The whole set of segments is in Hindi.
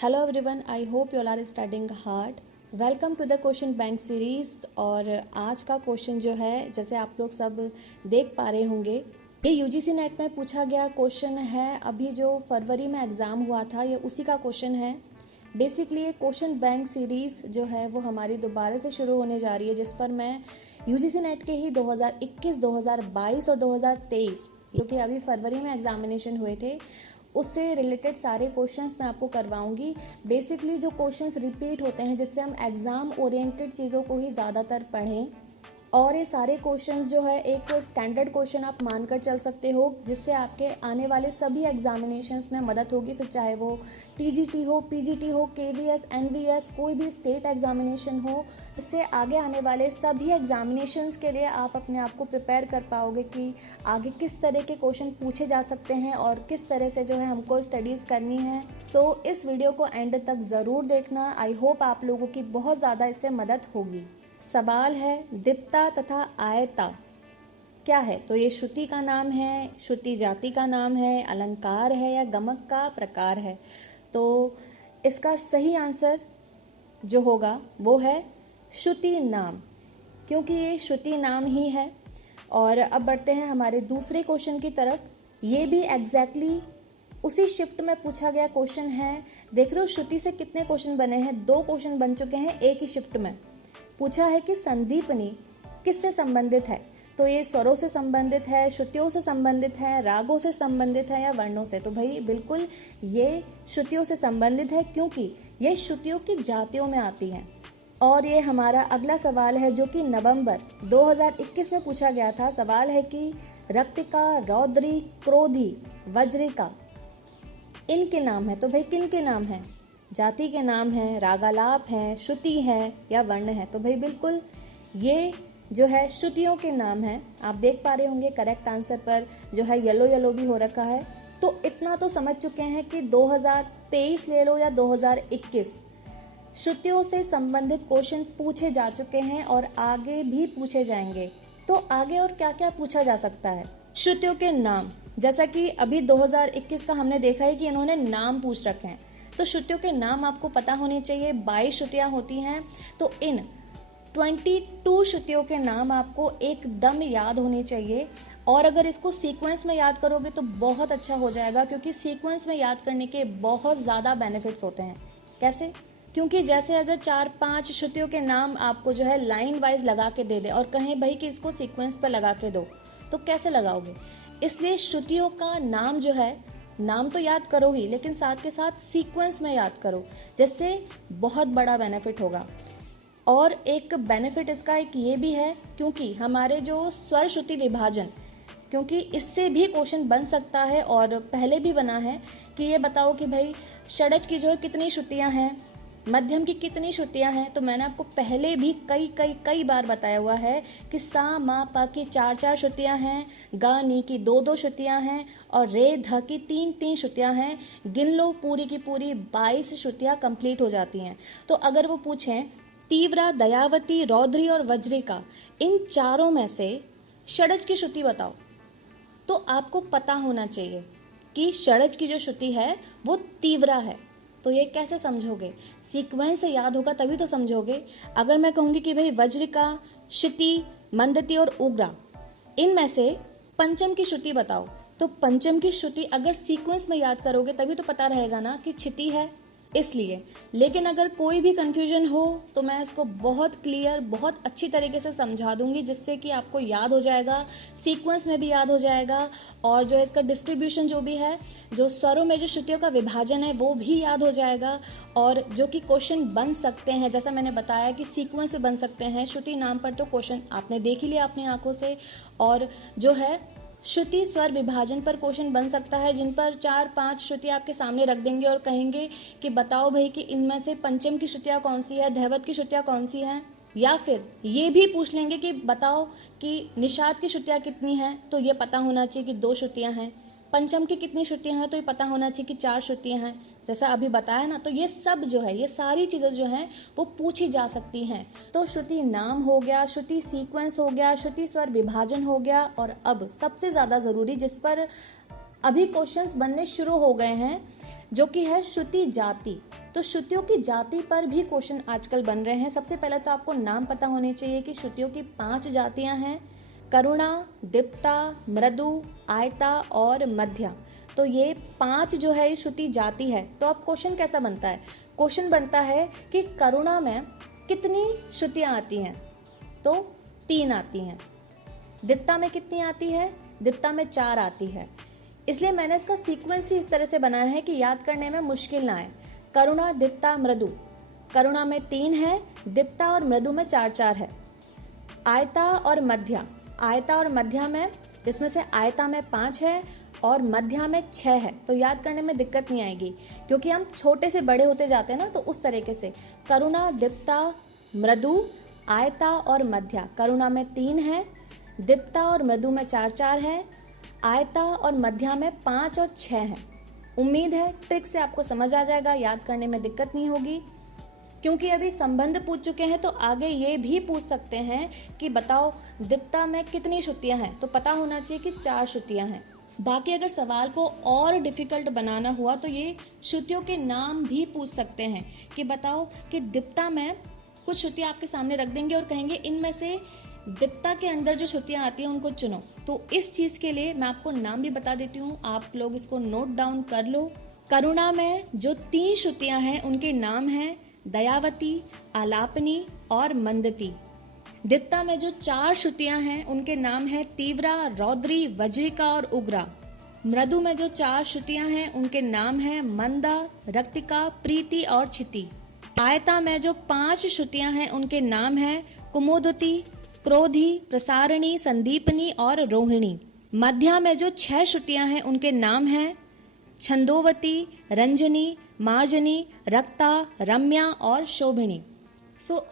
Hello everyone, I hope you all are studying hard. Welcome to the question bank series. और आज का क्वेश्चन जो है, जैसे आप लोग सब देख पा रहे होंगे, ये यूजीसी नेट में पूछा गया क्वेश्चन है। अभी जो फरवरी में एग्ज़ाम हुआ था, ये उसी का क्वेश्चन है। बेसिकली ये क्वेश्चन बैंक सीरीज जो है वो हमारी दोबारा से शुरू होने जा रही है, जिस पर मैं यूजीसी नेट के ही 2021, 2022 और 2023 जो कि अभी फरवरी में एग्जामिनेशन हुए थे, उससे रिलेटेड सारे क्वेश्चंस मैं आपको करवाऊंगी। बेसिकली जो क्वेश्चंस रिपीट होते हैं, जिससे हम एग्ज़ाम ओरिएंटेड चीज़ों को ही ज़्यादातर पढ़ें, और ये सारे क्वेश्चंस जो है एक स्टैंडर्ड क्वेश्चन आप मानकर चल सकते हो, जिससे आपके आने वाले सभी एग्जामिनेशंस में मदद होगी। फिर चाहे वो टीजीटी हो, पीजीटी हो, केवीएस, एनवीएस, कोई भी स्टेट एग्जामिनेशन हो, इससे आगे आने वाले सभी एग्जामिनेशंस के लिए आप अपने आप को प्रिपेयर कर पाओगे कि आगे किस तरह के क्वेश्चन पूछे जा सकते हैं और किस तरह से जो है हमको स्टडीज़ करनी है। तो इस वीडियो को एंड तक ज़रूर देखना। आई होप आप लोगों की बहुत ज़्यादा इससे मदद होगी। सवाल है, दीप्ता तथा आयता क्या है? तो ये श्रुति का नाम है, श्रुति जाति का नाम है, अलंकार है या गमक का प्रकार है? तो इसका सही आंसर जो होगा वो है श्रुति नाम, क्योंकि ये श्रुति नाम ही है। और अब बढ़ते हैं हमारे दूसरे क्वेश्चन की तरफ। ये भी एग्जैक्टली उसी शिफ्ट में पूछा गया क्वेश्चन है। देख रहे हो श्रुति से कितने क्वेश्चन बने हैं? 2 क्वेश्चन बन चुके हैं एक ही शिफ्ट में। पूछा है कि संदीपनी किससे संबंधित है? तो ये स्वरों से संबंधित है, श्रुतियों से संबंधित है, रागों से संबंधित है या वर्णों से? तो भाई बिल्कुल ये श्रुतियों से संबंधित है, क्योंकि ये श्रुतियों की जातियों में आती हैं। और ये हमारा अगला सवाल है, जो कि नवंबर 2021 में पूछा गया था। सवाल है कि रक्तिका, रौद्री, क्रोधी, वज्रिका इनके नाम है। तो भाई किन के नाम है? जाति के नाम है, रागालाप है, श्रुति है या वर्ण है? तो भाई बिल्कुल ये जो है श्रुतियों के नाम है। आप देख पा रहे होंगे करेक्ट आंसर पर जो है येलो येलो भी हो रखा है। तो इतना तो समझ चुके हैं कि 2023 ले लो या 2021, श्रुतियों से संबंधित क्वेश्चन पूछे जा चुके हैं और आगे भी पूछे जाएंगे। तो आगे और क्या क्या पूछा जा सकता है? श्रुतियों के नाम, जैसा कि अभी 2021 का हमने देखा है कि इन्होंने नाम पूछ रखे हैं, तो श्रुतियों के नाम आपको पता होने चाहिए। 22 श्रुतियां होती हैं, तो इन 22 श्रुतियों के नाम आपको एकदम याद होने चाहिए। और अगर इसको सीक्वेंस में याद करोगे तो बहुत अच्छा हो जाएगा, क्योंकि सीक्वेंस में याद करने के बहुत ज़्यादा बेनिफिट्स होते हैं। कैसे? क्योंकि जैसे अगर 4-5 श्रुतियों के नाम आपको जो है लाइन वाइज लगा के दे दे और कहें भाई कि इसको सीक्वेंस पर लगा के दो, तो कैसे लगाओगे? इसलिए श्रुतियों का नाम जो है, नाम तो याद करो ही, लेकिन साथ के साथ सीक्वेंस में याद करो, जिससे बहुत बड़ा बेनिफिट होगा। और एक बेनिफिट इसका एक ये भी है, क्योंकि हमारे जो स्वर श्रुति विभाजन, क्योंकि इससे भी क्वेश्चन बन सकता है और पहले भी बना है कि ये बताओ कि भाई षड्ज की जो है कितनी श्रुतियां हैं, मध्यम की कितनी श्रुतियां हैं। तो मैंने आपको पहले भी कई बार बताया हुआ है कि सा मा पा की 4 श्रुतियां हैं, गा नी की 2 श्रुतियां हैं और रे ध की 3 श्रुतियां हैं। गिन लो, पूरी की पूरी 22 श्रुतियां कंप्लीट हो जाती हैं। तो अगर वो पूछें तीव्रा, दयावती, रौद्री और वज्रिका, इन चारों में से षड्ज की श्रुति बताओ, तो आपको पता होना चाहिए कि षड्ज की जो श्रुति है वो तीव्रा है। तो ये कैसे समझोगे? सीक्वेंस से याद होगा तभी तो समझोगे। अगर मैं कहूंगी कि भाई वज्रिका, क्षिति, मंदती और उग्रा, इनमें से पंचम की श्रुति बताओ, तो पंचम की श्रुति अगर सीक्वेंस में याद करोगे तभी तो पता रहेगा ना कि क्षिति है, इसलिए। लेकिन अगर कोई भी कंफ्यूजन हो तो मैं इसको बहुत क्लियर, बहुत अच्छी तरीके से समझा दूंगी, जिससे कि आपको याद हो जाएगा, सीक्वेंस में भी याद हो जाएगा, और जो है इसका डिस्ट्रीब्यूशन जो भी है, जो स्वरों में जो श्रुतियों का विभाजन है वो भी याद हो जाएगा। और जो कि क्वेश्चन बन सकते हैं, जैसा मैंने बताया कि सीक्वेंस से बन सकते हैं। श्रुति नाम पर तो क्वेश्चन आपने देख ही लिया अपनी आंखों से, और जो है श्रुति स्वर विभाजन पर क्वेश्चन बन सकता है, जिन पर 4-5 श्रुति आपके सामने रख देंगे और कहेंगे कि बताओ भाई कि इनमें से पंचम की श्रुतियाँ कौन सी है, धैवत की श्रुतियाँ कौन सी हैं। या फिर ये भी पूछ लेंगे कि बताओ कि निषाद की श्रुतियाँ कितनी हैं, तो ये पता होना चाहिए कि 2 श्रुतियाँ हैं। पंचम की कितनी श्रुतियां हैं, तो ये पता होना चाहिए कि 4 श्रुतियां हैं, जैसा अभी बताया ना। तो ये सब जो है, ये सारी चीजें जो हैं वो पूछी जा सकती हैं। तो श्रुति नाम हो गया, श्रुति सीक्वेंस हो गया, श्रुति स्वर विभाजन हो गया, और अब सबसे ज्यादा जरूरी, जिस पर अभी क्वेश्चंस बनने शुरू हो गए हैं, जो कि है श्रुति जाति। तो श्रुतियों की जाति पर भी क्वेश्चन आजकल बन रहे हैं। सबसे पहले तो आपको नाम पता होने चाहिए कि श्रुतियों की 5 जातियां हैं, करुणा, दीप्ता, मृदु, आयता और मध्या। तो ये 5 जो है ये श्रुति जाति है। तो अब क्वेश्चन कैसा बनता है? क्वेश्चन बनता है कि करुणा में कितनी श्रुतियां आती हैं? तो 3 आती हैं। दीप्ता में कितनी आती है? दीप्ता में 4 आती है। इसलिए मैंने इसका सीक्वेंस ही इस तरह से बनाया है कि याद करने में मुश्किल ना आए। करुणा, दीप्ता, मृदु। करुणा में 3 है, दीप्ता और मृदु में 4 है। आयता और मध्या। आयता और मध्या में, जिसमें से आयता में 5 है और मध्या में 6 है। तो याद करने में दिक्कत नहीं आएगी क्योंकि हम छोटे से बड़े होते जाते हैं ना, तो उस तरीके से करुणा, दीप्ता, मृदु, आयता और मध्या। करुणा में 3 है, दीप्ता और मृदु में 4 है, आयता और मध्या में 5 और 6 है। उम्मीद है ट्रिक से आपको समझ आ जाएगा, याद करने में दिक्कत नहीं होगी। क्योंकि अभी संबंध पूछ चुके हैं तो आगे ये भी पूछ सकते हैं कि बताओ दीप्ता में कितनी श्रुतियां हैं। तो पता होना चाहिए कि 4 श्रुतियां हैं। बाकी अगर सवाल को और डिफिकल्ट बनाना हुआ तो ये श्रुतियों के नाम भी पूछ सकते हैं कि बताओ कि दीप्ता में कुछ श्रुतियां आपके सामने रख देंगे और कहेंगे इनमें से दीप्ता के अंदर जो श्रुतियां आती हैं उनको चुनो। तो इस चीज के लिए मैं आपको नाम भी बता देती हूँ, आप लोग इसको नोट डाउन कर लो। करुणा में जो 3 श्रुतियां हैं उनके नाम हैं दयावती, आलापनी और मंदती। दीप्ता में जो 4 श्रुतियां हैं उनके नाम हैं तीव्रा, रौद्री, वज्रिका और उग्रा। मृदु में जो 4 श्रुतियां हैं उनके नाम हैं मंदा, रक्तिका, प्रीति और क्षिति। आयता में जो 5 श्रुतियां हैं उनके नाम हैं कुमुदती, क्रोधी, प्रसारणी, संदीपनी और रोहिणी। मध्या में जो 6 श्रुतियां हैं उनके नाम हैं छंदोवती, रंजनी, मार्जनी, रक्ता, रम्या और शोभिनी।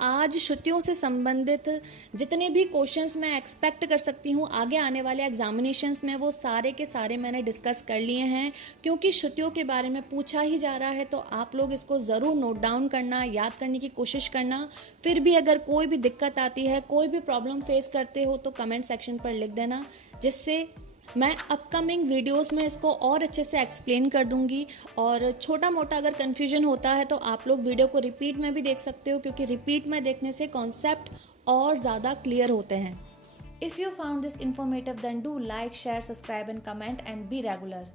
आज श्रुतियों से संबंधित जितने भी क्वेश्चंस मैं एक्सपेक्ट कर सकती हूँ आगे आने वाले एग्जामिनेशंस में, वो सारे के सारे मैंने डिस्कस कर लिए हैं। क्योंकि श्रुतियों के बारे में पूछा ही जा रहा है तो आप लोग इसको ज़रूर नोट डाउन करना, याद करने की कोशिश करना। फिर भी अगर कोई भी दिक्कत आती है, कोई भी प्रॉब्लम फेस करते हो तो कमेंट सेक्शन पर लिख देना, जिससे मैं अपकमिंग वीडियोस में इसको और अच्छे से एक्सप्लेन कर दूंगी। और छोटा मोटा अगर कन्फ्यूजन होता है तो आप लोग वीडियो को रिपीट में भी देख सकते हो, क्योंकि रिपीट में देखने से कॉन्सेप्ट और ज़्यादा क्लियर होते हैं। If you found this informative then do like, share, subscribe and comment and be regular.